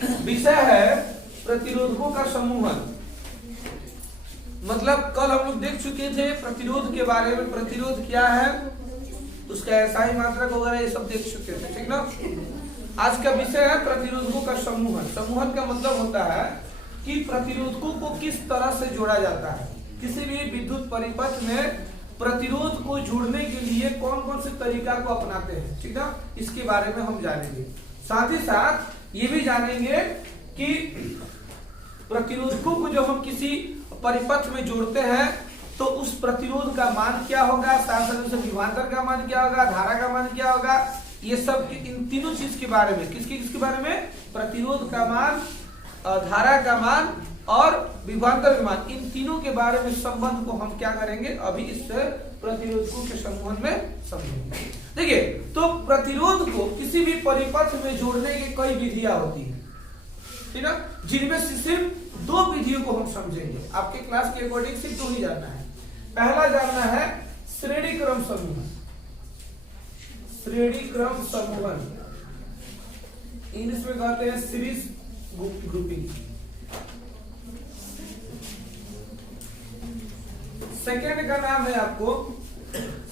विषय है प्रतिरोधकों का समूहन। मतलब कल हम लोग देख चुके थे प्रतिरोध के बारे में, प्रतिरोध क्या है, उसका एसआई मात्रक वगैरह ये सब देख चुके थे, ठीक ना। आज का विषय है प्रतिरोधकों का समूहन। समूहन का मतलब होता है कि प्रतिरोधकों को किस तरह से जोड़ा जाता है। किसी भी विद्युत परिपथ में प्रतिरोध को जोड़ने के लिए कौन कौन से तरीका को अपनाते हैं, ठीक ना, इसके बारे में हम जानेंगे। साथ ही साथ ये भी जानेंगे कि प्रतिरोधकों को जब हम किसी परिपथ में जोड़ते हैं तो उस प्रतिरोध का मान क्या होगा, साथ साथ उससे विभवांतर का मान क्या होगा, धारा का मान क्या होगा, ये सब इन तीनों चीज के बारे में, किसके बारे में, प्रतिरोध का मान, धारा का मान और विभवांतर का मान, इन तीनों के बारे में संबंध को हम क्या करेंगे अभी इस प्रतिरोधकों के संबंध में समझेंगे। देखिए, तो प्रतिरोध को किसी भी परिपथ में जोड़ने की कई विधियां होती है, ठीक है, जिनमें से सिर्फ दो विधियों को हम समझेंगे। आपके क्लास के अकॉर्डिंग सिर्फ दो ही जानना है। पहला जानना है श्रेणी क्रम समूहन। श्रेणी क्रम समूहन इंग्लिश में कहते हैं सीरीज ग्रुपिंग। सेकेंड का नाम है आपको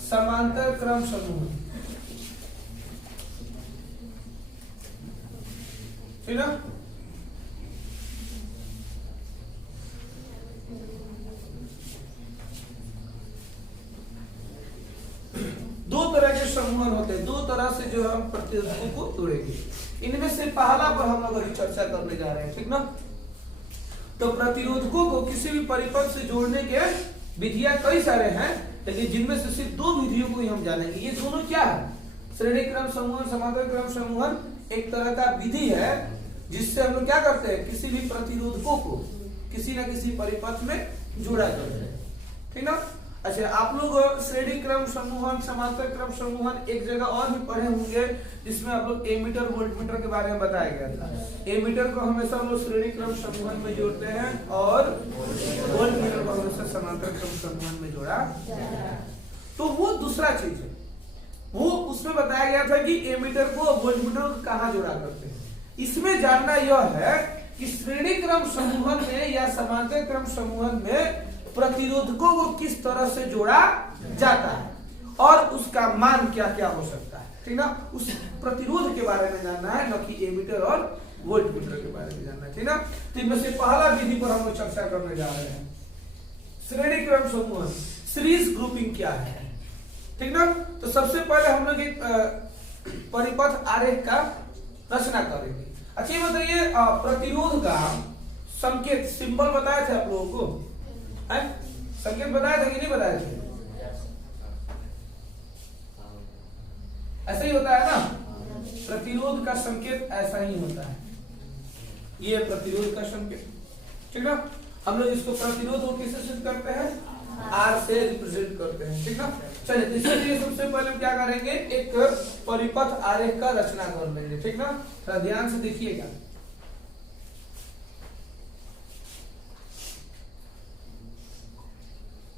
समांतर क्रम समूहन, ठीक है। दो तरह के समूहन होते हैं, दो तरह से जो हम प्रतिरोधकों को जोड़ेंगे। इनमें से पहला पर हम लोग अभी चर्चा करने जा रहे हैं, ठीक ना। तो प्रतिरोधकों को किसी भी परिपथ से जोड़ने के विधियां कई सारे हैं, लेकिन जिनमें से सिर्फ दो विधियों को ही हम जानेंगे। ये दोनों क्या है, श्रेणी क्रम समूहन, समांतर क्रम समूहन, एक तरह का विधि है जिससे हम लोग क्या करते हैं, किसी भी प्रतिरोधकों को किसी न किसी परिपथ में जोड़ा करते हैं, ठीक ना। अच्छा, आप लोग श्रेणी क्रम समूहन, समांतर क्रम समूहन एक जगह और भी पढ़े होंगे जिसमें आप लोग एमीटर वोल्टमीटर के बारे में बताया गया था। एमीटर को हमेशा हम लोग श्रेणी क्रम समूहन में जोड़ते हैं और वोल्टमीटर को हमेशा समांतर क्रम समूहन में जोड़ा। तो वो दूसरा चीज है, वो उसमें बताया गया था कि एमीटर को वोल्टमीटर को कहाँ जोड़ा करते हैं। इसमें जानना यह है कि श्रेणी क्रम समूहन में या समांतर क्रम समूहन में प्रतिरोधकों को किस तरह से जोड़ा जाता है और उसका मान क्या क्या हो सकता है, ठीक ना। उस प्रतिरोध के बारे में जानना है, न कि एमीटर और वोल्टमीटर के बारे में जानना है, ठीक ना। तो इनमें से पहला विधि पर हम लोग चर्चा करने जा रहे हैं, श्रेणी क्रम समूहन, सीरीज ग्रुपिंग क्या है, ठीक ना। तो सबसे पहले हम लोग एक परिपथ आरेख का रचना करेंगे। अच्छा, ये बताइए प्रतिरोध का संकेत, सिंबल बताए थे आप लोगों को, है? संकेत बताया था कि नहीं बताया थे? ऐसा ही होता है ना, प्रतिरोध का संकेत ऐसा ही होता है। ये प्रतिरोध का संकेत, ठीक ना। हम लोग इसको प्रतिरोध को किससे सिद्ध करते हैं, आर से रिप्रेजेंट करते हैं, ठीक ना। चलिए, इसके लिए सबसे पहले हम क्या करेंगे, एक परिपथ आरेख का रचना कर लेंगे, ठीक ना। थोड़ा ध्यान से देखिएगा।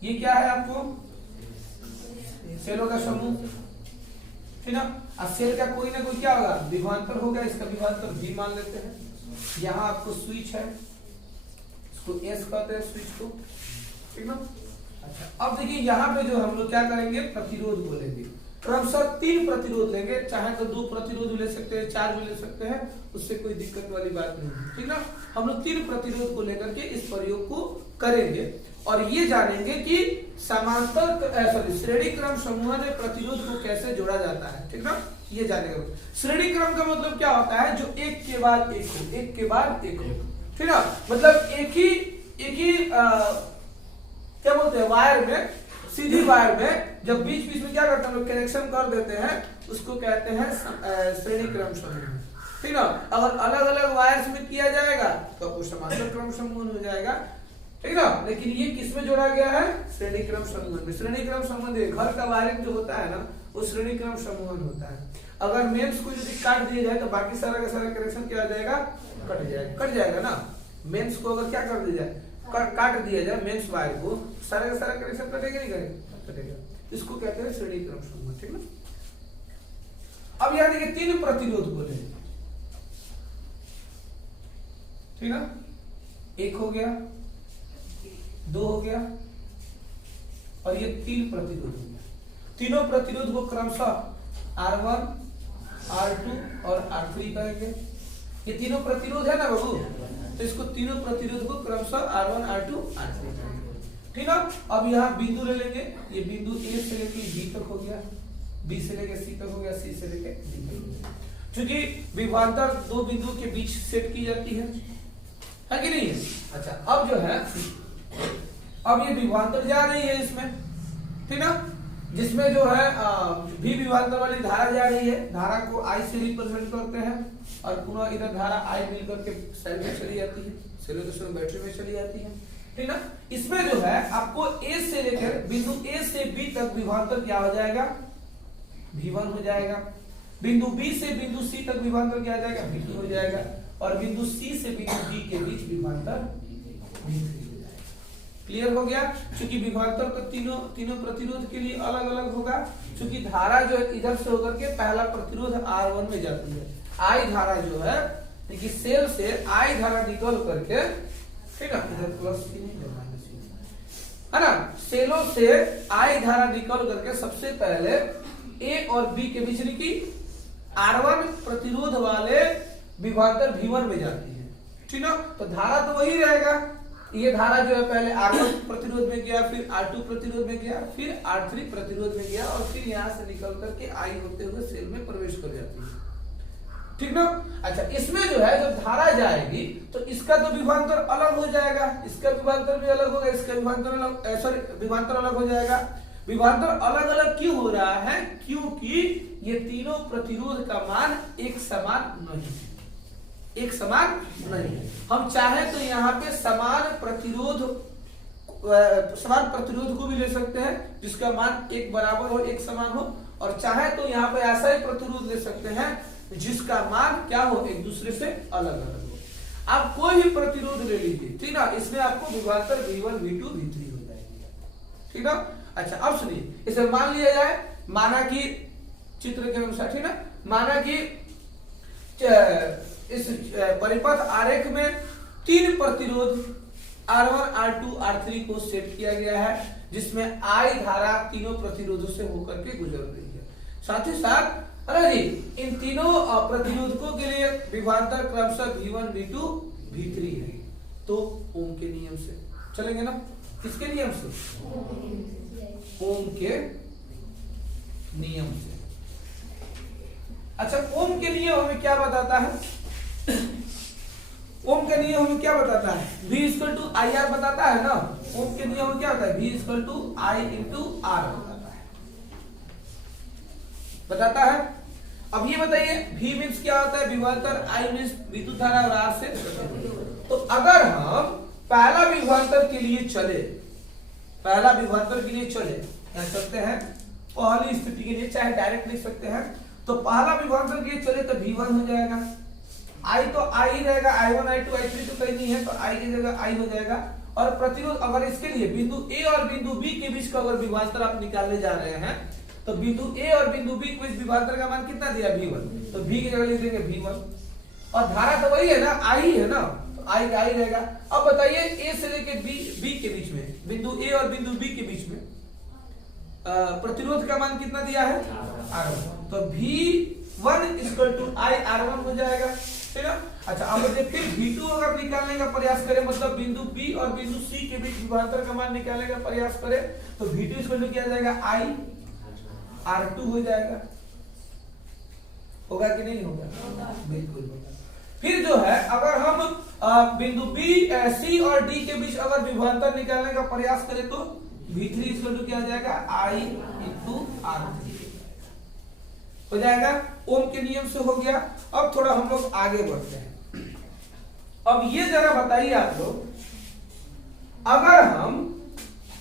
ये क्या है आपको, सेलों का समूह, ठीक ना। अब सेल का कोई ना कोई क्या होगा, विभवांतर होगा, इसका विभवांतर भी मान लेते हैं। यहाँ आपको स्विच है, इसको एस कहते हैं स्विच को, ठीक ना। अच्छा, अब देखिए यहाँ पे जो हम लोग क्या करेंगे, प्रतिरोध बोलेंगे। क्रमशः 3 प्रतिरोध लेंगे, चाहे तो 2 प्रतिरोध भी ले सकते हैं, 4 भी ले सकते हैं, उससे कोई दिक्कत वाली बात नहीं है, ठीक ना। हम लोग 3 प्रतिरोध को लेकर के इस प्रयोग को करेंगे और ये जानेंगे कि समांतर श्रेणी क्रम समूहन में प्रतिरोध को कैसे जोड़ा जाता है, ठीक ना। ये जानेंगे। श्रेणी क्रम का मतलब क्या होता है, जो एक के बाद एक हो, एक के बाद एक हो, ठीक ना। मतलब एक ही क्या बोलते हैं, वायर में, सीधी वायर में जब बीच बीच में क्या करते हैं हम लोग, कनेक्शन कर देते हैं, उसको कहते हैं श्रेणी क्रम समूहन, ठीक ना। अगर अलग अलग वायर्स में किया जाएगा तो आपको समांतर क्रम समूहन हो जाएगा, ठीक ना। लेकिन ये किसमें जोड़ा गया है, श्रेणी क्रम समूहन में। श्रेणी क्रम समूहन घर का वायरिंग जो होता है ना, वो श्रेणी क्रम समूहन होता है। अगर मेंस को यदि काट दिया जाए तो बाकी सारा का सारा कनेक्शन क्या हो जाएगा, कट जाएगा ना। मेंस को अगर क्या कर दिया जाए, काट दिया जाए मेंस वायर को, सारा का सारा कनेक्शन कटेगा नहीं कटेगा। इसको कहते हैं श्रेणी क्रम समूहन, ठीक ना। अब यहाँ देखिए 3 प्रतिरोध बोले, ठीक है, एक हो गया, दो हो गया, और ये तीन प्रतिरोध हो गया। तीनों प्रतिरोध को क्रमशः R1, R2 और R3 कहेंगे। ये तीनों प्रतिरोध है ना बाबू, तो इसको तीनों प्रतिरोध को क्रमशः R1, R2, R3 कहेंगे। ठीक है, अब यहाँ बिंदु ले लेंगे, ये बिंदु A से लेके B तक हो गया, B से लेके C तक हो गया, C से लेके D तक हो गया। क्योंकि विभवांतर दो बिंदुओं के बीच सेट की जाती है कि नहीं? अच्छा, अब जो है, अब ये विभवांतर जा रही है इसमें, ठीक ना, जिसमें जो है भी विभवांतर वाली धारा जा रही है। धारा को I से रिप्रेजेंट करते हैं और पुनः इधर धारा I मिलकर के सेल में चली जाती है, सेल में बैटरी में चली जाती है, ठीक ना। इसमें जो है आपको A से लेकर बिंदु A से B तक विभवांतर क्या हो जाएगा? V1 हो जाएगा। बिंदु B से बिंदु C तक विभवांतर क्या हो जाएगा? V2 हो जाएगा। और बिंदु C से बिंदु D के बीच विभवांतर V3 हो जाएगा। क्लियर हो गया? क्योंकि विभवांतर तो तीनों प्रतिरोध के लिए अलग अलग होगा, क्योंकि धारा जो है इधर से होकर के पहला प्रतिरोध R1 में जाती है। I धारा जो है, देखिए सेल से I धारा निकल करके, ठीक है, इधर प्लस है ना, सेलों से I धारा निकल करके सबसे पहले A और B के बीच की R1 प्रतिरोध वाले विभवांतर V1 में जाती है, ठीक ना। तो धारा तो वही रहेगा, ये धारा जो है पहले R1 प्रतिरोध में गया, फिर R2 प्रतिरोध में गया, फिर R3 प्रतिरोध में गया, और फिर यहां से निकल करके I होते हुए सेल में प्रवेश कर जाती है, ठीक ना। अच्छा, इसमें जो है जब धारा जाएगी तो इसका तो विभवांतर अलग हो जाएगा, इसका विभवांतर भी अलग होगा, इसका विभवांतर अलग, सॉरी विभवांतर अलग हो जाएगा। विभवांतर अलग अलग क्यों हो रहा है? क्योंकि ये तीनों प्रतिरोध का मान एक समान नहीं है, एक समान नहीं है। हम चाहे तो यहाँ पे समान प्रतिरोध को भी ले सकते हैं जिसका मान एक बराबर हो, एक समान हो, और चाहे तो यहाँ पे ऐसा ही प्रतिरोध ले सकते हैं जिसका मान क्या हो, एक दूसरे से अलग अलग हो। आप कोई भी प्रतिरोध ले लीजिए, ठीक ना, इसमें आपको विभवांतर V1, V2, V3 हो जाएगी, ठीक ना। अच्छा, अब सुनिए, इसे मान लिया जाए, माना कि चित्र के अनुसार, ठीक ना, माना कि इस परिपथ आरेख में तीन प्रतिरोध R1, R2, R3 को सेट किया गया है, जिसमें I धारा तीनों प्रतिरोधों से होकर के गुजर रही है। साथ ही साथ अरे जी, इन तीनों प्रतिरोधकों के लिए विभवांतर क्रमशः V1, V2, V3 है। तो ओम के नियम से चलेंगे ना, किसके नियम से? ओम के नियम से। अच्छा, ओम के नियम हमें क्या बताता है? ओम के नियम हमें क्या बताता है? V = IR बताता है ना। ओम के नियम में क्या होता है? V = I × R बताता है। अब ये बताइए, V मीन्स क्या होता है? विभवांतर, I मीन्स विद्युत धारा और R से। तो अगर हम पहला विभवांतर के लिए चले, पहला विभवांतर के लिए चले, क्या करते हैं? पहली स्थिति के लिए चाहे डायरेक्ट लिख सकते हैं, तो पहला विभवांतर के लिए चले तो V1 हो जाएगा। I तो I ही रहेगा, I1, I2, I3 तो कहीं नहीं है, तो I की जगह I हो जाएगा। और प्रतिरोध अगर इसके लिए बिंदु A और बिंदु B के बीच का अगर विभवांतर आप निकालने जा रहे हैं, तो बिंदु A और बिंदु B के बीच विभवांतर का मान कितना दिया? V1। तो B की जगह लिख देंगे V1, और धारा तो वही है ना, I है ना, तो I का I रहेगा। अब बताइए, A से लेके B के बीच में, बिंदु A और बिंदु B के बीच में प्रतिरोध का मान कितना दिया है? R1। तो V1 = I R1 हो जाएगा, ठीक है। अच्छा, अब देखिए V2 अगर निकालने का प्रयास करें, मतलब बिंदु B और बिंदु C के बीच विभवांतर का मान निकालने का प्रयास करें, तो V2 = क्या जाएगा? I R2 हो जाएगा। होगा कि नहीं होगा? बिल्कुल होगा। फिर जो है, अगर हम बिंदु B, C और D के बीच अगर विभवांतर निकालने का प्रयास करें, तो V3 = क्या जाएगा? I × R3 हो जाएगा। ओम के नियम से हो गया। अब थोड़ा हम लोग आगे बढ़ते हैं। अब ये जरा बताइए आप लोग, अगर हम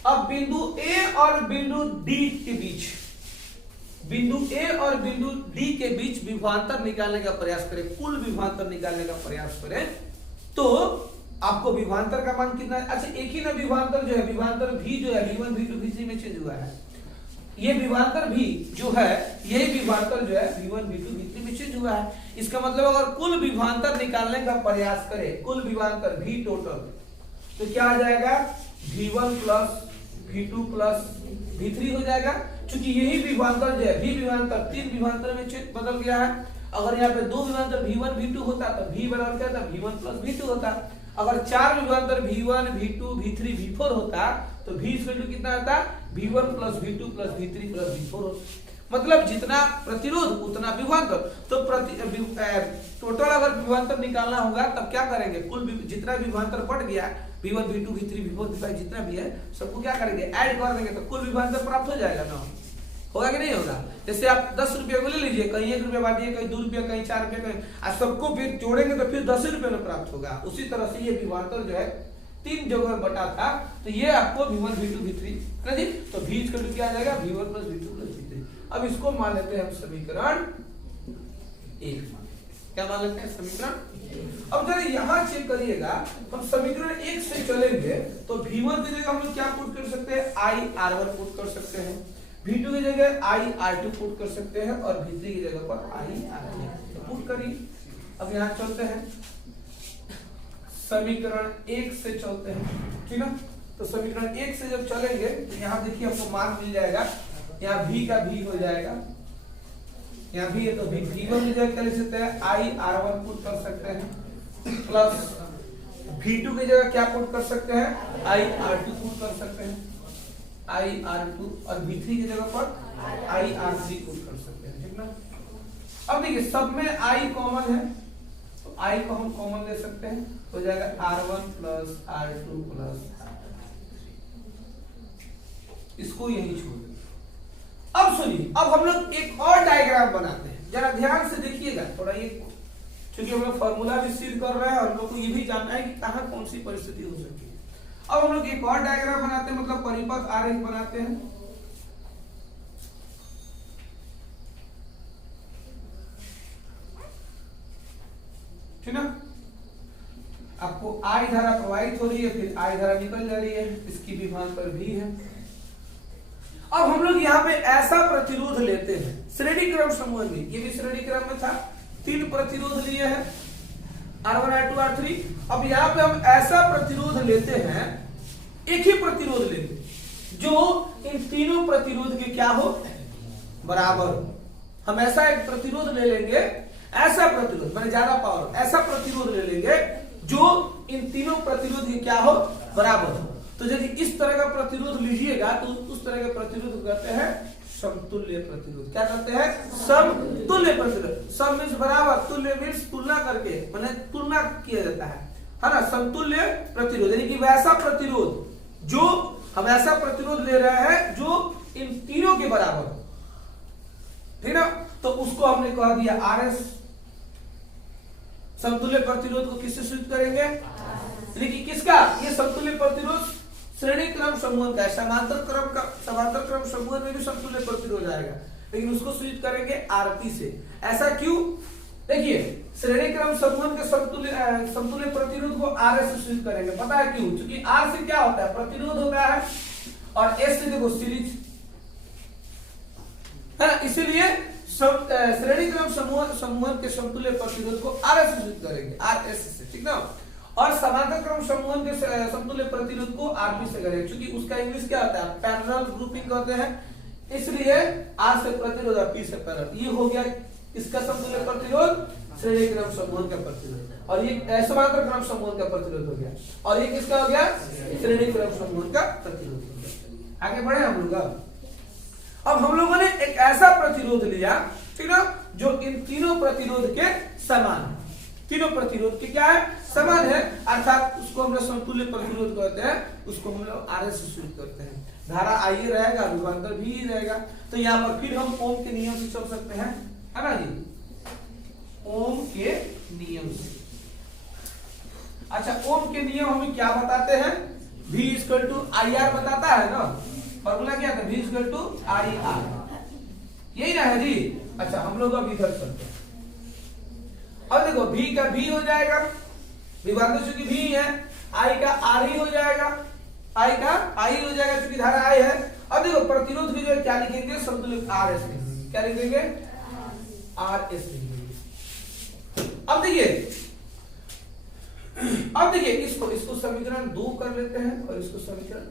अब बिंदु A और बिंदु D के बीच, बिंदु A और बिंदु D के बीच विभवांतर निकालने का प्रयास करें, कुल विभवांतर निकालने का प्रयास करें, तो आपको विभवांतर का मान कितना है? अच्छा, एक ही ना विभवांतर जो है, विभवांतर V जो है V1, V2, V3 में चेंज हुआ है। ये विभवांतर भी जो है, यही विभवांतर जो है V1 V2 V3 में चेंज हुआ है। इसका मतलब अगर कुल विभवांतर निकालने का प्रयास करें, कुल विभवांतर V टोटल, तो क्या आ जाएगा V1 plus V2 plus V3 हो जाएगा। क्योंकि यही विभवांतर जो है V विभवांतर 3 विभवांतर में बदल गया है। अगर यहाँ पे 2 विभवांतर V1 V2 होता तो V बराबर क्या था, V1 प्लस V2 होता। अगर 4 विभवांतर V1 V2 V3 V4 होता तो V इक्वल टू कितना आता, V1 plus V2 plus V3 plus V4 होता। मतलब जितना प्रतिरोध उतना विभवांतर। तो टोटल अगर विभवांतर निकालना होगा तब क्या करेंगे, कुल जितना विभवांतर बढ़ गया V1 V2 V3 V4 V5 जितना भी है सबको क्या करेंगे, ऐड कर देंगे, तो कुल विभवांतर प्राप्त हो जाएगा ना। होगा कि नहीं होगा? जैसे आप 10 रुपये को ले लीजिए, कहीं 1 रुपया बांटिए, कहीं 2 रुपया, कहीं 4 रुपया, कहीं सबको फिर जोड़ेंगे तो फिर 10 रुपये में प्राप्त होगा। उसी तरह से ये विभवांतर जो है 3 जगह में बटा था, तो ये आपको V1 V2 V3 है ना जी। तो V इक्वल टू क्या आ जाएगा, V1 plus V2 plus V3। अब इसको मान लेते हैं हम समीकरण 1। क्या मान लेते हैं, समीकरण। अब जरा यहाँ चेक करिएगा, हम समीकरण 1 से चलेंगे तो V1 की जगह हम लोग क्या पुट कर सकते हैं, IR1 पुट कर सकते हैं, V2 की जगह IR2 पुट कर सकते हैं और V3 की जगह पर IR3 पुट करिए। अब यहाँ चलते हैं समीकरण 1 से चलते हैं, ठीक है। तो समीकरण 1 से जब चलेंगे तो यहाँ देखिए हमको मान मिल जाएगा, यहाँ V का V हो जाएगा, यहाँ भी है तो V1 की जगह क्या लिख सकते हैं, IR1 पुट कर सकते हैं, प्लस V2 की जगह क्या पुट कर सकते हैं, IR2 पुट कर सकते हैं, IR2, और V3 की जगह पर IR3 पुट कर सकते हैं, ठीक ना। अब देखिए सब में I कॉमन है तो I को हम कॉमन ले सकते हैं, हो जाएगा R1 प्लस R2 प्लस, इसको यही छोड़ दें। अब सुनिए, अब हम लोग एक और डायग्राम बनाते हैं, जरा ध्यान से देखिएगा थोड़ा। ये क्योंकि हम लोग फॉर्मूला भी सिद्ध कर रहे हैं और हम लोग को ये भी जानना है कि कहां कौन सी परिस्थिति हो सकती है। अब हम लोग एक और डायग्राम बनाते हैं, मतलब परिपथ आरेख बनाते हैं। ठीक ना, आपको I धारा प्रवाहित हो रही है, फिर I धारा निकल जा रही है, इसकी विभवांतर भी है। अब हम लोग यहाँ पे ऐसा प्रतिरोध लेते हैं श्रेणी क्रम समूह में, ये भी श्रेणी क्रम में था, 3 प्रतिरोध लिए हैं, R1 R2 R3। अब यहाँ पे हम ऐसा प्रतिरोध लेते हैं, एक ही प्रतिरोध लेते हैं जो इन तीनों प्रतिरोध के क्या हो, बराबर हो। हम ऐसा एक प्रतिरोध ले लेंगे, ऐसा प्रतिरोध मैंने ज्यादा पावर, ऐसा प्रतिरोध ले लेंगे जो इन तीनों प्रतिरोध के क्या हो, बराबर हो। तो यदि इस तरह का प्रतिरोध लीजिएगा तो उस तरह के प्रतिरोध को कहते हैं समतुल्य प्रतिरोध। क्या कहते हैं, समतुल्य प्रतिरोध। सम मीन्स बराबर, तुल्य मीन्स तुलना करके, माने तुलना किया जाता है ना। समतुल्य प्रतिरोध यानी कि वैसा प्रतिरोध जो हम ऐसा प्रतिरोध ले रहे हैं जो इन तीनों के बराबर हो, ठीक ना। तो उसको हमने कह दिया RS। समतुल्य प्रतिरोध को किससे सूचित करेंगे, यानी कि किसका, ये समतुल्य प्रतिरोध श्रेणी क्रम समूह का, समांतर क्रम समूह में भी समतुल्य प्रतिरोध आएगा, लेकिन उसको सूचित करेंगे RP से। ऐसा क्यों, देखिए श्रेणी क्रम समूह के समतुल्य प्रतिरोध को RS से सूचित करेंगे, पता है क्यों, क्योंकि R से क्या होता है, प्रतिरोध होता है, और S से देखो सीरीज है ना। इसीलिए श्रेणी क्रम समूह के समतुल्य प्रतिरोध को RS से सूचित करेंगे, RS से, ठीक ना। और समांतर क्रम समूह के समतुल्य प्रतिरोध को RP से करेंगे, क्योंकि उसका इंग्लिश क्या होता है, पैरेलल ग्रुपिंग कहते हैं, इसलिए R से प्रतिरोध और P से पैरेलल। ये हो गया इसका समतुल्य प्रतिरोध, श्रेणी क्रम समूह का प्रतिरोध, और ये समांतर क्रम समूह का प्रतिरोध हो गया, और ये किसका हो गया, श्रेणी क्रम समूह का प्रतिरोध हो गया। आगे बढ़े हम लोग। अब हम लोगों ने एक ऐसा प्रतिरोध लिया, ठीक ना, जो इन तीनों प्रतिरोध के समान है। तीनों प्रतिरोध के क्या है, समान है, अर्थात उसको हम लोग समतुल्य प्रतिरोध कहते हैं, उसको हम लोग RS से सूचित करते हैं। धारा I रहेगा, विभवांतर भी रहेगा। तो यहाँ पर फिर हम ओम के नियम से चल सकते हैं, है ना जी, ओम के नियम से। अच्छा, ओम के नियम हमें क्या बताते हैं, V इक्वल टू IR बताता है ना, फॉर्मूला क्या था, V इक्वल टू IR, यही ना है जी। अच्छा, हम लोग अब इधर चलते हैं। अब देखो V का V हो जाएगा, विभवांतर चूंकि V है, I का R ही हो जाएगा, I का I हो जाएगा, चूंकि धारा I है, अब देखो प्रतिरोध की जो है क्या लिखेंगे, समतुल्य आर एस लिखेंगे। क्या लिखेंगे, आर एस लिखेंगे। अब देखिए इसको समीकरण 2 कर लेते हैं और इसको समीकरण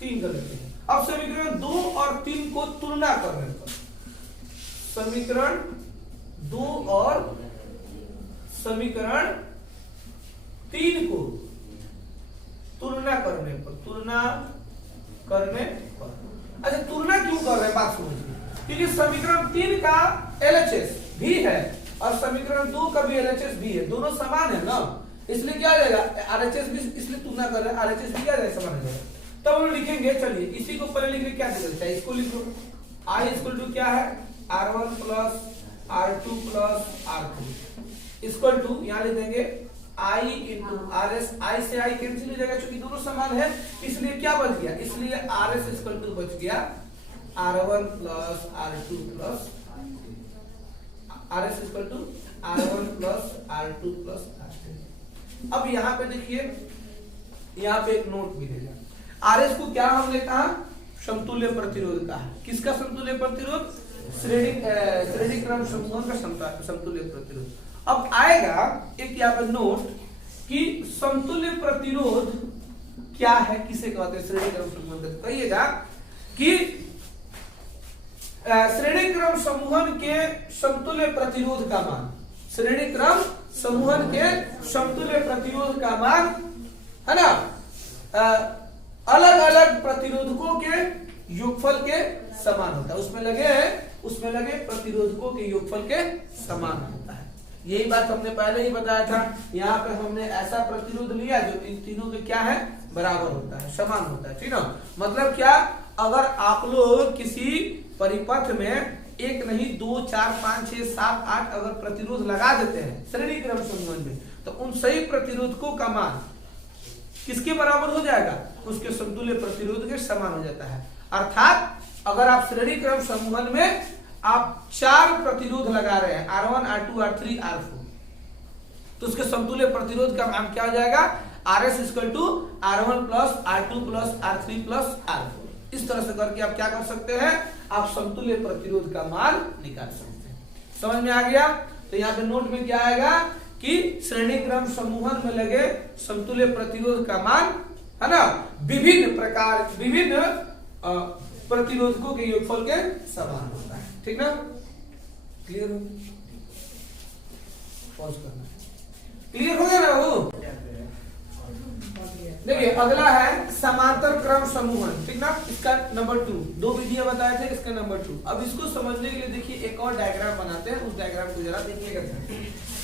3 कर लेते हैं। अब समीकरण 2 और 3 को तुलना करने पर, समीकरण 2 और समीकरण 3 को तुलना करने पर, अच्छा तुलना क्यों कर रहे हैं बात समझिए, क्योंकि समीकरण 3 का एलएचएस भी है और समीकरण 2 का भी एलएचएस भी है, दोनों समान है ना, इसलिए क्या आ जाएगा आरएचएस भी, इसलिए तुलना कर रहे हैं, आरएचएस भी क्या जाएगा, समान हो जाएगा। तब हम लिखेंगे, चलिए इसी को पहले लिखने क्या निकलता है, इसको लिख लो। I इक्वल टू क्या है, R1 plus R2 plus R3 equal to, यहाँ लिख देंगे I इंटू RS, I से I कैंसिल हो जाएगा क्योंकि दोनों समान है, इसलिए क्या बच गया, इसलिए RS इक्वल टू बच गया R1 plus R2 plus RS equal to R1 plus R2 plus R3। अब यहाँ पे देखिए, यहाँ पे एक नोट मिलेगा, RS को क्या हमने कहा, समतुल्य प्रतिरोध का है। किसका समतुल्य प्रतिरोध, श्रेणी क्रम समूह का समतुल्य प्रतिरोध। अब आएगा एक यहाँ पे नोट कि समतुल्य प्रतिरोध क्या है, किसे कहते हैं, श्रेणी क्रम समूह का। कहिएगा कि श्रेणी क्रम समूह के समतुल्य प्रतिरोध का मान, श्रेणी क्रम समूह के समतुल्य प्रतिरोध का मान है ना, अलग अलग प्रतिरोधकों के योगफल के समान होता है, उसमें लगे प्रतिरोधकों के योगफल के समान होता है। यही बात हमने पहले ही बताया था। यहाँ पे हमने ऐसा प्रतिरोध लिया जो इन तीनों के क्या है, बराबर होता है, समान होता है, ठीक ना। मतलब क्या, अगर आप लोग किसी परिपथ में एक नहीं 2 4 5 6 7 8 अगर प्रतिरोध लगा देते हैं श्रेणी क्रम समूह में, तो उन सही प्रतिरोधकों का मान किसके बराबर हो जाएगा, उसके समतुल्य प्रतिरोध के समान हो जाता है। अर्थात अगर आप श्रेणी क्रम समूह में आप 4 प्रतिरोध लगा रहे हैं, R1 R2 R3 R4, तो उसके समतुल्य प्रतिरोध का मान क्या हो जाएगा, RS equal to R1 plus R2 plus R3 plus R4। इस तरह से करके आप क्या कर सकते हैं, आप समतुल्य प्रतिरोध का मान निकाल सकते हैं। समझ में आ गया। तो यहाँ पे नोट में क्या आएगा कि श्रेणी क्रम समूह में लगे समतुल्य प्रतिरोध का मान है ना, विभिन्न प्रतिरोधकों के योगफल के समान होता है, ठीक ना। क्लियर हो, पॉज करना, क्लियर हो गया ना वो। देखिए अगला है समांतर क्रम समूह, ठीक ना, इसका नंबर 2, 2 विधियां बताए थे, इसका नंबर 2। अब इसको समझने के लिए देखिए एक और डायग्राम बनाते हैं, उस डायग्राम को जरा देखिएगा,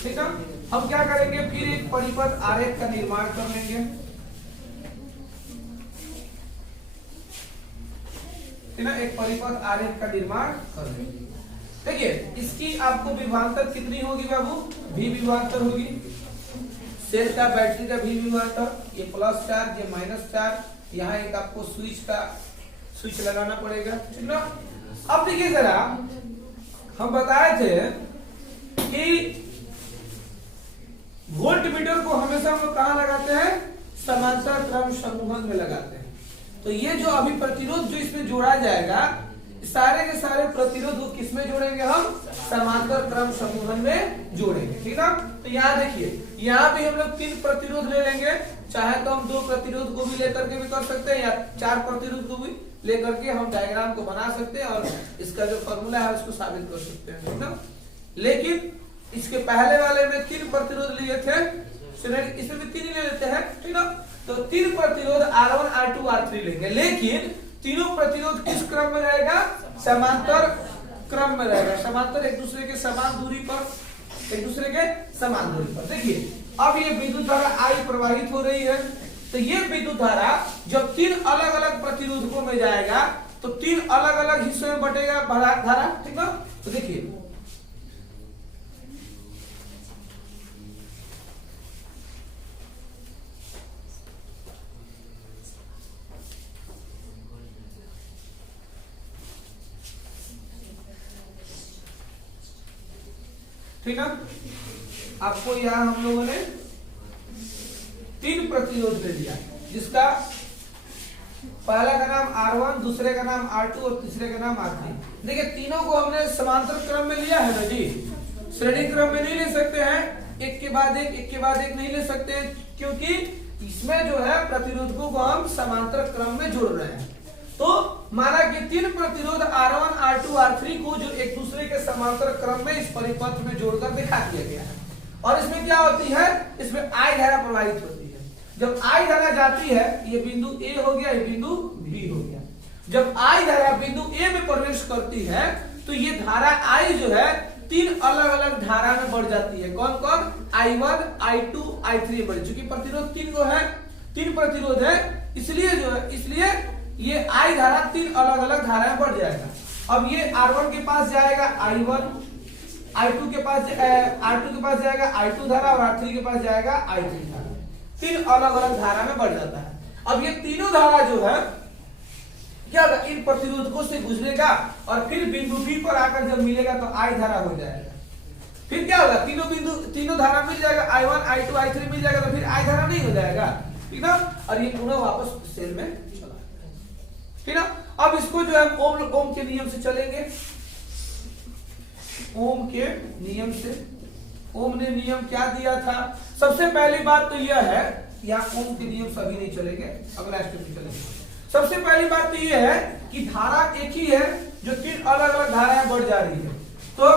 ठीक ना। हम क्या करेंगे, फिर एक परिपथ आरेख का निर्माण कर लेंगे, ठीक ना, एक परिपथ आरेख का निर्माण कर लेंगे। देखिए इसकी आपको विभवांतर कितनी होगी बाबू, भी विभवांतर होगी, सेल का बैटरी का भी विभवांतर, ये प्लस चार्ज ये माइनस चार्ज, यहाँ एक आपको स्विच लगाना पड़ेगा, ठीक ना। अब देखिए जरा, हम बताए थे कि वोल्ट मीटर को हमेशा हम लोग कहाँ लगाते हैं, समांतर क्रम समूह में लगाते हैं। तो ये जो अभी प्रतिरोध जो इसमें जोड़ा जाएगा, सारे के सारे प्रतिरोध को किसमें जोड़ेंगे, हम समांतर क्रम समूह में जोड़ेंगे, ठीक है। तो यहाँ देखिए, यहाँ भी हम लोग 3 प्रतिरोध ले लेंगे, चाहे तो हम 2 प्रतिरोध को भी लेकर के भी कर सकते हैं या 4 प्रतिरोध को भी लेकर के हम डायग्राम को बना सकते हैं और इसका जो फॉर्मूला है उसको साबित कर सकते हैं, ठीक है। लेकिन इसके पहले वाले में 3 प्रतिरोध लिए थे, इसमें भी 3 ले लेते हैं, ठीक है। तो 3 प्रतिरोध R1 R2 R3 लेंगे, लेकिन तीनों प्रतिरोध किस क्रम में रहेगा, समांतर क्रम में रहेगा, समांतर एक दूसरे के समान दूरी पर, एक दूसरे के समान दूरी पर। देखिए अब ये विद्युत धारा I प्रवाहित हो रही है, तो ये विद्युत धारा जब 3 अलग अलग प्रतिरोधकों में जाएगा तो 3 अलग अलग हिस्सों में बटेगा धारा, ठीक है। तो देखिए ठीक है, आपको यहां हम लोगों ने 3 प्रतिरोध ले लिया, जिसका पहला का नाम R1, दूसरे का नाम R2 और तीसरे का नाम R3। देखिए तीनों को हमने समांतर क्रम में लिया है ना जी, श्रेणी क्रम में नहीं ले सकते हैं, एक के बाद एक नहीं ले सकते हैं, क्योंकि इसमें जो है प्रतिरोधकों को हम समांतर क्रम में जोड़ रहे हैं। तो माना कि तीन प्रतिरोध R1, R2, R3 को जो एक दूसरे के समांतर क्रम में इस परिपथ में जोड़कर दिखा दिया गया है। और इसमें क्या होती है, इसमें I धारा प्रवाहित होती है। जब I धारा जाती है, ये बिंदु A हो गया, ये बिंदु B हो गया। जब I धारा बिंदु A में प्रवेश करती है तो ये धारा I जो है तीन अलग अलग धारा में बढ़ जाती है। कौन कौन? I1, I2, I3 बढ़, चूंकि प्रतिरोध तीन को है, तीन प्रतिरोध है, इसलिए ये I धारा तीन अलग अलग धारा में बढ़ जाएगा। अब ये R1 के पास जाएगा I1, I2 के पास R2 के पास जाएगा I2 धारा और R3 के पास जाएगा I3 धारा, तीन अलग अलग धारा में बढ़ जाता है। अब ये तीनों धारा जो है क्या होगा, इन प्रतिरोधकों से गुजरेगा और फिर बिंदु B पर आकर जब मिलेगा तो I धारा हो जाएगा। फिर क्या होगा, तीनों धारा मिल जाएगा, I1, I2, I3 मिल जाएगा, तो फिर I धारा नहीं हो जाएगा, ठीक ना। और ये पुनः वापस सेल में चला, ठीक ना। अब इसको जो है ओम के नियम से चलेंगे, ओम के नियम से। ओम ने नियम क्या दिया था? सबसे पहली बात तो यह है, यहाँ ओम के नियम सभी नहीं चलेंगे, अगला स्टेप में चलेंगे। सबसे पहली बात तो यह है कि धारा एक ही है जो तीन अलग अलग धाराएं बढ़ जा रही है, तो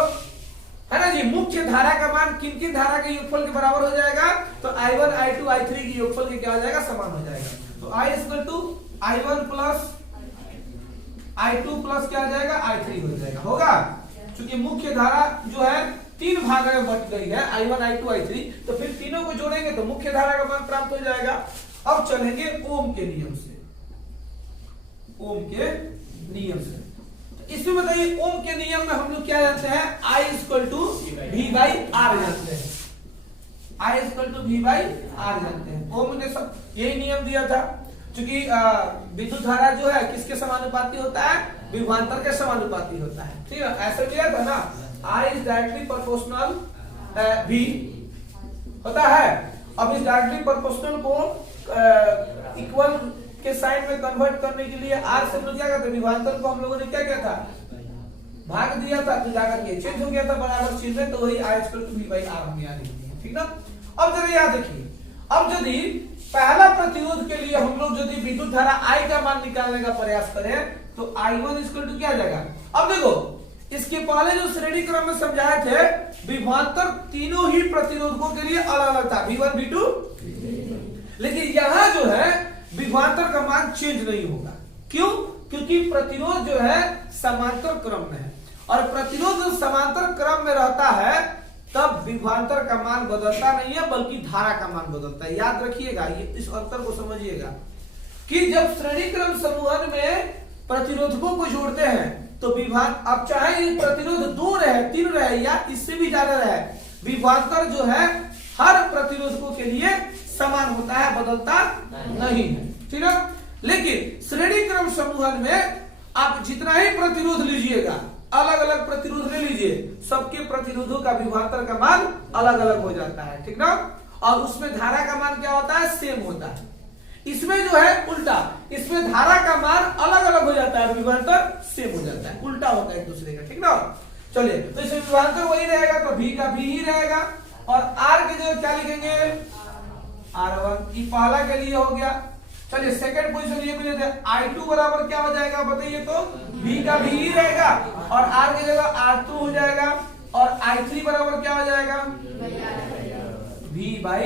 है ना जी, मुख्य धारा का मान किन किन धारा के योगफल के बराबर हो जाएगा? तो I1, I2, I3 की योगफल के क्या हो जाएगा? समान हो जाएगा। तो I = I1 plus I2 plus क्या हो जाएगा? I3 हो जाएगा, होगा। क्योंकि मुख्य धारा जो है तीन भागों में बट गई है, I1, I2, I3, तो फिर तीनों को जोड़ेंगे तो मुख्य धारा का मान प्राप्त हो जाएगा। अब चलेंगे ओम के नियम से, ओम के नियम से। इसमें बताइए ओम के नियम में हम लोग क्या जानते हैं? I = V/R जानते हैं, I = V/R जानते हैं। ओम ने सब यही नियम दिया था, क्योंकि विद्युत धारा जो है किसके समानुपाती होता है? विभवांतर के समानुपाती होता है, ठीक है। ऐसे दिया था ना, I is directly proportional V होता है। अब इस डायरेक्टली प्रोपोर्शनल को इक्वल के साइन में कन्वर्ट करने के लिए R से हम लोग क्या करते, विभवांतर को हम लोगों ने क्या किया था? भाग दिया था, तो जाकर के चेंज हो गया था बराबर चिन्ह में, तो वही I = V/R हमें याद रखनी है, ठीक ना। अब जरा याद रखिए, अब यदि पहला प्रतिरोध के लिए हम लोग यदि विद्युत धारा I का मान निकालने का प्रयास करें तो I1 = क्या आ जाएगा? अब देखो, इसके पहले जो श्रेणी क्रम में समझाए थे, विभवांतर तीनों ही प्रतिरोधकों के लिए अलग अलग था, V1, V2, लेकिन यहां जो है विभवांतर का मान चेंज नहीं होगा। क्यों? क्योंकि प्रतिरोध जो है समांतर क्रम में है, और प्रतिरोध जो समांतर क्रम में रहता है तब विभवांतर का मान बदलता नहीं है, बल्कि धारा का मान बदलता है। याद रखिएगा, ये इस अंतर को समझिएगा कि जब श्रेणी क्रम समूहन में प्रतिरोधकों को जोड़ते हैं तो विभवांतर, अब चाहे प्रतिरोध 2 रहे, 3 रहे या इससे भी ज्यादा रहे, विभवांतर जो है हर प्रतिरोधकों के लिए समान होता है, बदलता नहीं है, ठीक है। लेकिन श्रेणी क्रम समूहन में आप जितना ही प्रतिरोध लीजिएगा, अलग अलग प्रतिरोध ले लीजिए, सबके प्रतिरोधों का विभवांतर का मान अलग अलग हो जाता है, ठीक ना। और उसमें धारा का मान क्या होता है? सेम होता है। इसमें जो है उल्टा, इसमें धारा का मान अलग अलग हो जाता है, विभवांतर सेम हो जाता है, उल्टा होता है एक दूसरे का, ठीक ना। चलिए, तो इसमें विभवांतर वही रहेगा, तो V का V ही रहेगा, और R के जगह क्या लिखेंगे? R1। ये पहला के लिए हो गया। चलिए सेकंड पोजीशन ये मिले थे, I2 बराबर क्या हो जाएगा बताइए? तो V का V ही रहेगा, और R की जगह R2 हो जाएगा, और I3 बराबर क्या हो जाएगा? V/R।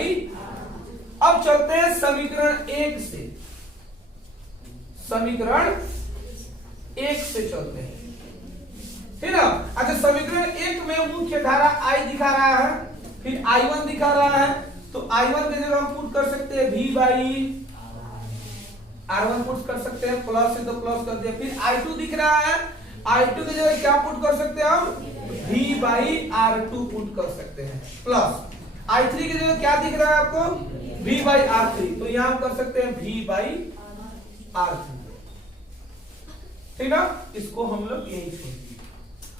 अब चलते हैं समीकरण 1 से, समीकरण 1 से चलते हैं, ठीक ना। अच्छा, समीकरण 1 में मुख्य धारा I दिखा रहा है, फिर I1 दिखा रहा है, तो I1 की जगह हम पुट कर सकते हैं V/R1 पुट कर सकते हैं, प्लस से तो प्लस कर दिया। फिर I2 दिख रहा है, I2 की जगह क्या पुट कर सकते हैं हम? V/R2 पुट कर सकते हैं, प्लस I3 की जगह क्या दिख रहा है आपको? V/R3, तो यहां हम कर सकते हैं V/R3, ठीक ना। इसको हम लोग यही छोड़ दिए।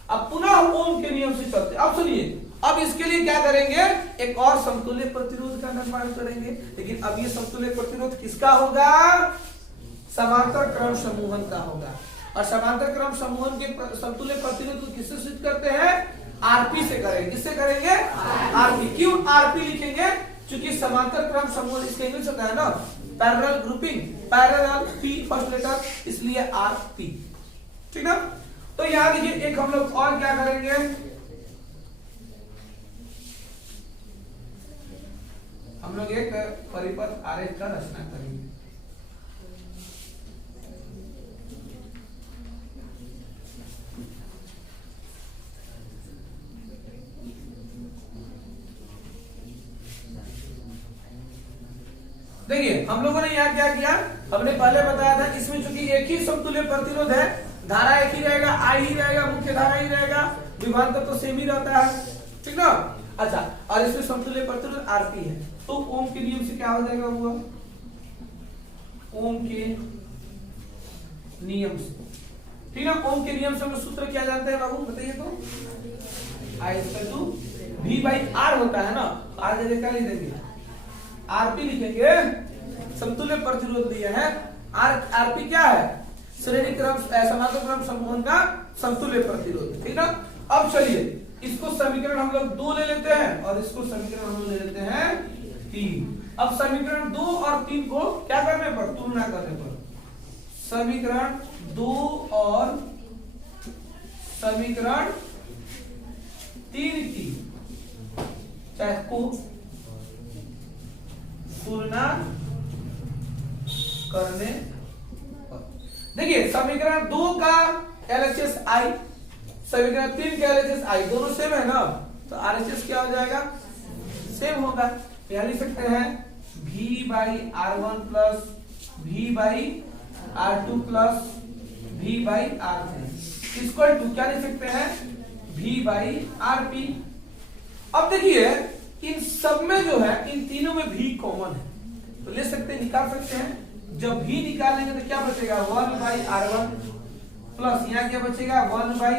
अब पुनः ओम के नियम से चलते। अब सुनिए, अब इसके लिए क्या करेंगे? एक और समतुल्य प्रतिरोध का निर्माण करेंगे, लेकिन अब ये समतुल्य प्रतिरोध किसका होगा? समांतर क्रम समूहन का होगा। और समांतर क्रम समूहन के समतुल्य प्रतिरोध को किससे सूचित करते हैं? आरपी से करेंगे। किससे करेंगे? आरपी। क्यों आरपी लिखेंगे? क्योंकि समांतर क्रम समूहन इसका इंग्लिश होता है ना parallel grouping, parallel P first letter, इसलिए आरपी। ठीक ना? तो यहां देखिए एक हम लोग और क्या करेंगे, हम लोग एक परिपथ आरेख का रचना करेंगे। देखिए हम लोगों ने यहाँ क्या किया, हमने पहले बताया था इसमें चूंकि एक ही समतुल्य प्रतिरोध है, धारा एक ही रहेगा, आई ही रहेगा, मुख्य धारा ही रहेगा, विभवांतर तो सेम ही रहता है। ठीक ना? अच्छा, और इसमें समतुल्य प्रतिरोध आरपी है, तो ओम के नियम से क्या हो जाएगा हुआ? ओम के नियम से, ठीक है, ओम के नियम से हम सूत्र क्या जानते हैं बाबू बताइए तो? I equal to V by R होता है ना, आर जगह क्या लिख देंगे? आरपी लिखेंगे, समतुल्य प्रतिरोध दिया है, आरपी क्या है? श्रेणी क्रम समांतर क्रम समूहन का समतुल्य प्रतिरोध। ठीक ना? अब चलिए इसको समीकरण हम लोग 2 ले लेते हैं और इसको समीकरण हम लोग ले लेते हैं 3। अब समीकरण 2 और 3 को क्या करने पर? तुलना करने पर। समीकरण 2 और समीकरण 3 की चाहे को तुलना करने पर, देखिए समीकरण 2 का LHS I, समीकरण 3 का LHS I दोनों सेम है ना, तो RHS क्या हो जाएगा? सेम होगा। क्या लिख सकते हैं? V by R1 plus V by R2 plus V by R3 equal to क्या लिख सकते हैं? V by RP। अब देखिए इन सब में जो है, इन तीनों में भी कॉमन है, तो ले सकते हैं, निकाल सकते हैं। जब भी निकालेंगे तो क्या बचेगा? 1 बाई R1 प्लस यहाँ क्या बचेगा? 1 बाई,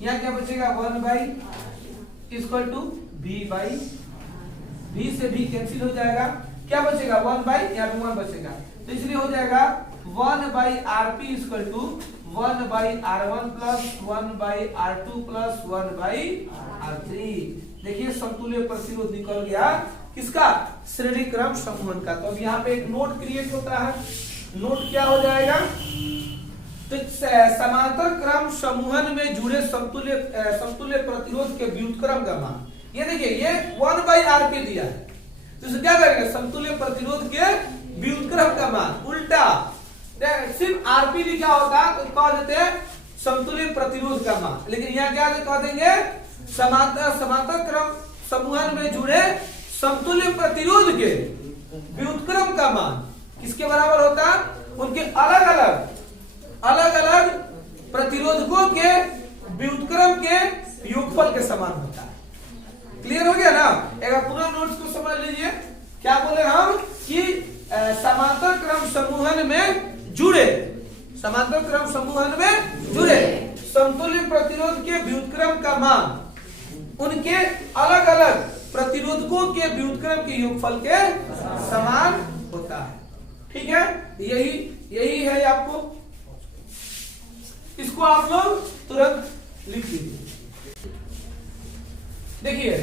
यहाँ क्या बचेगा? 1 by equal to V by, V से भी कैंसिल हो जाएगा, क्या बचेगा? 1 बाई, यहाँ पे 1 बचेगा, तो इसलिए हो जाएगा 1 by RP equal to 1 by R1 plus 1 by R2 plus 1 by R3। देखिए समतुल्य प्रतिरोध निकल गया किसका? श्रेणी क्रम समूहन का। तो अब यहाँ पे एक नोट क्रिएट होता है, नोट क्या हो जाएगा? तो समांतर क्रम समूहन में जुड़े समतुल्य प्रतिरोध के व्युत्क्रम का मान, ये देखिए ये 1 बाई RP दिया है, तो इसे क्या करेंगे? समतुल्य प्रतिरोध के व्युत्क्रम का मान, उल्टा सिर्फ RP लिखा होता तो कह देते समतुल्य प्रतिरोध का मान, लेकिन यहाँ क्या कह देंगे? समांतर क्रम समूहन में जुड़े समतुल्य प्रतिरोध के व्युत्क्रम का मान किसके बराबर होता? उनके अलग अलग प्रतिरोधकों के व्युत्क्रम के योगफल के समान होता है। क्लियर हो गया ना? एक बार पूरा नोट्स को समझ लीजिए। क्या बोले हम कि समांतर क्रम समूहन में जुड़े, समांतर क्रम समूहन में जुड़े समतुल्य प्रतिरोध के व्युत्क्रम का मान उनके अलग अलग प्रतिरोधकों के व्युत्क्रम के योगफल के समान होता है। ठीक है, यही है आपको, इसको आप लोग तुरंत लिख लीजिए। देखिए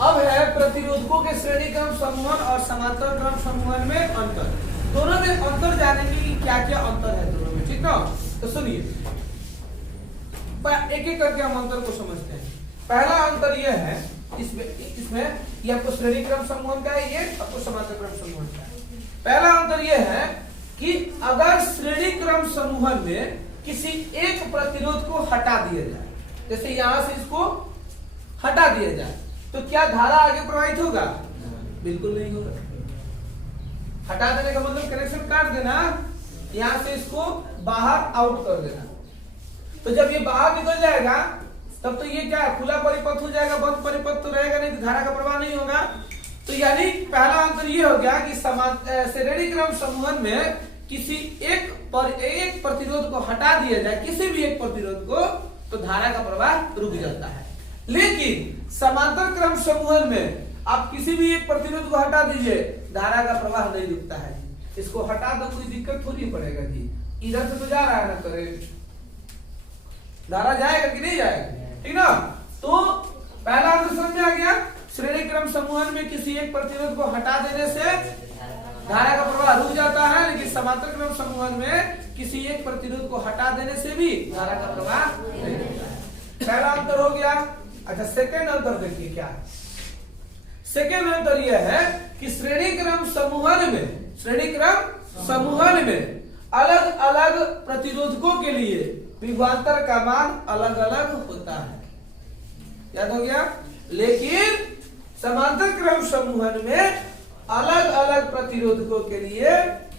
अब है प्रतिरोधकों के श्रेणी क्रम समूहन और समांतर क्रम समूहन में अंतर। दोनों में अंतर जानेंगे कि क्या क्या अंतर है दोनों में। ठीक ना? तो सुनिए एक एक करके हम अंतर को समझते हैं। पहला अंतर यह है, इसमें ये आपको श्रेणी क्रम समूहन का है, ये आपको समांतर क्रम समूहन का है। पहला अंतर यह है कि अगर श्रेणी क्रम समूहन में किसी एक प्रतिरोध को हटा दिया जाए, जैसे यहां से इसको हटा दिया जाए, तो क्या धारा आगे प्रवाहित होगा? बिल्कुल नहीं होगा। हटा देने का मतलब कनेक्शन काट देना, यहां से इसको बाहर आउट कर देना। तो जब ये बाहर निकल जाएगा तब तो ये क्या है? खुला परिपथ हो जाएगा, बंद परिपथ तो रहेगा नहीं, धारा का प्रवाह नहीं होगा। तो यानी पहला अंतर ये हो गया कि श्रेणी क्रम समूहन में किसी एक प्रतिरोध को हटा दिया जाए, किसी भी एक प्रतिरोध को, तो धारा का प्रवाह रुक जाता है। लेकिन समांतर क्रम समूहन में आप किसी भी एक प्रतिरोध को हटा दीजिए, धारा का प्रवाह नहीं रुकता है। इसको हटा दो, कोई दिक्कत थोड़ी पड़ेगा जी, इधर से तो जा रहा है ना करंट, धारा जाएगा कि नहीं जाएगा, ठीक ना। तो पहला अंतर समझ में आ गया, श्रेणी क्रम समूहन में किसी एक प्रतिरोध को हटा देने से धारा का प्रवाह रुक जाता है, लेकिन समांतर क्रम समूहन में किसी एक प्रतिरोध को हटा देने से भी धारा का प्रवाह नहीं होता है। पहला अंतर हो गया। अच्छा, सेकेंड अंतर देखिए क्या है। सेकेंड अंतर यह है कि श्रेणी क्रम समूहन में अलग अलग प्रतिरोधकों के लिए विभवांतर का मान अलग अलग होता है, याद हो गया। लेकिन समांतर क्रम समूहन में अलग अलग प्रतिरोधकों के लिए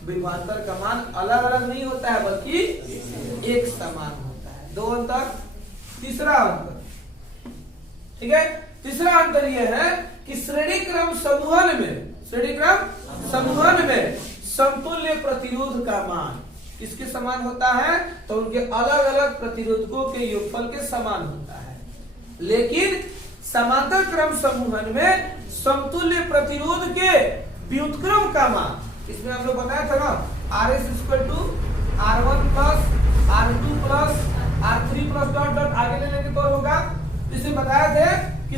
विभवांतर का मान अलग अलग नहीं होता है, बल्कि एक समान होता है। दो अंतर। तीसरा अंतर, ठीक है, तीसरा अंतर यह है कि श्रेणी क्रम समूहन में समतुल्य प्रतिरोध का मान किसके समान होता है, तो उनके अलग अलग प्रतिरोधकों के योगफल के समान होता है। लेकिन समांतर क्रम समूहन में समतुल्य प्रतिरोध के व्युत्क्रम का मान, इसमें हम लोग बताया था ना, RS = R1 + R2 + R3 + dot dot आगे लेने के तौर होगा। इसे बताया थे कि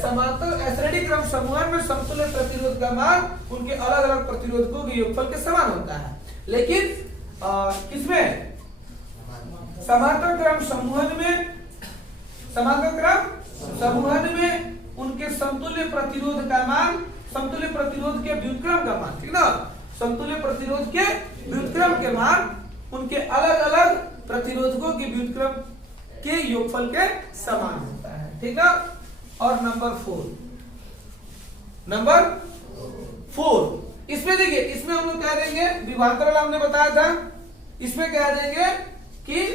समांतर श्रेणी क्रम समूहन में समतुल्य प्रतिरोध का मान उनके अलग अलग प्रतिरोधकों के योगफल के समान होता है। लेकिन इसमें समांतर क्रम समूहन में उनके समतुल्य प्रतिरोध का मान, समतुल्य प्रतिरोध के व्युत्क्रम का मान, ठीक ना, समतुल्य प्रतिरोध के व्युत्क्रम के मान उनके अलग अलग प्रतिरोधकों के व्युत्क्रम के योगफल के समान होता है, ठीक ना। और नंबर 4, इसमें देखिए, इसमें हम लोग कह देंगे, विभवांतर वाला हमने बताया था, इसमें कह देंगे कि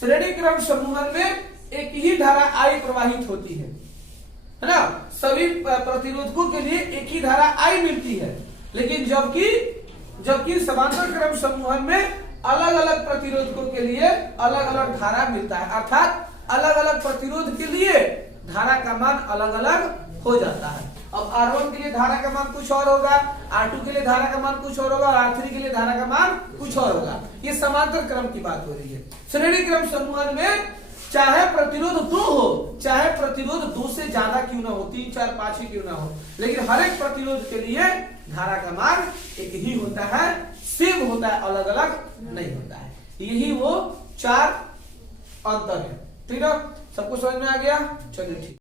श्रेणी क्रम समूहन में एक ही धारा I प्रवाहित होती है ना, सभी प्रतिरोधकों के लिए एक ही धारा I मिलती है। लेकिन जबकि समांतर क्रम समूहन में अलग अलग प्रतिरोधकों के लिए अलग अलग धारा मिलता है, अर्थात अलग अलग प्रतिरोध के लिए धारा का मान अलग अलग हो जाता है। अब R1 के लिए धारा का मान कुछ और होगा, R2 के लिए धारा का मान कुछ और होगा, और R3 के लिए धारा का मान कुछ और होगा। ये समांतर क्रम की बात हो रही है। श्रेणी क्रम समूहन में चाहे प्रतिरोध 2 हो, चाहे प्रतिरोध 2 से ज्यादा क्यों ना हो, 3, 4, 5 ही क्यों ना हो, लेकिन हर एक प्रतिरोध के लिए धारा का मान एक ही होता है, सेम होता है, अलग अलग नहीं होता है। यही वो 4 अंतर है, ठीक है। सबको समझ में आ गया? चलिए ठीक।